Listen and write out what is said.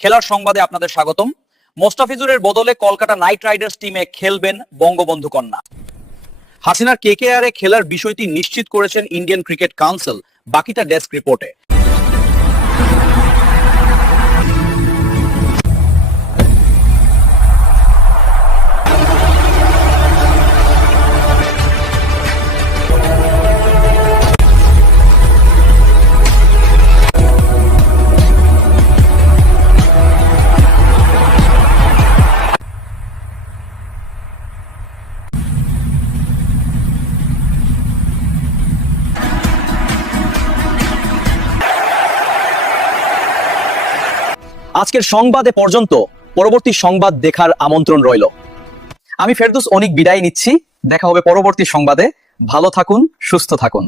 খেলার সংবাদে আপনাদের স্বাগতম। মোস্তাফিজুরের বদলে কলকাতা নাইট রাইডার্স টিমে খেলবেন বঙ্গবন্ধু কন্যা। হাসিনার কেকেআরে খেলার বিষয়টি নিশ্চিত করেছেন ইন্ডিয়ান ক্রিকেট কাউন্সিল। বাকিটা ডেস্ক রিপোর্টে। আজকের সংবাদে পর্যন্ত পরবর্তী সংবাদ দেখার আমন্ত্রণ রইল। আমি ফেরদৌস অনিক বিদায় নিচ্ছি। দেখা হবে পরবর্তী সংবাদে। ভালো থাকুন, সুস্থ থাকুন।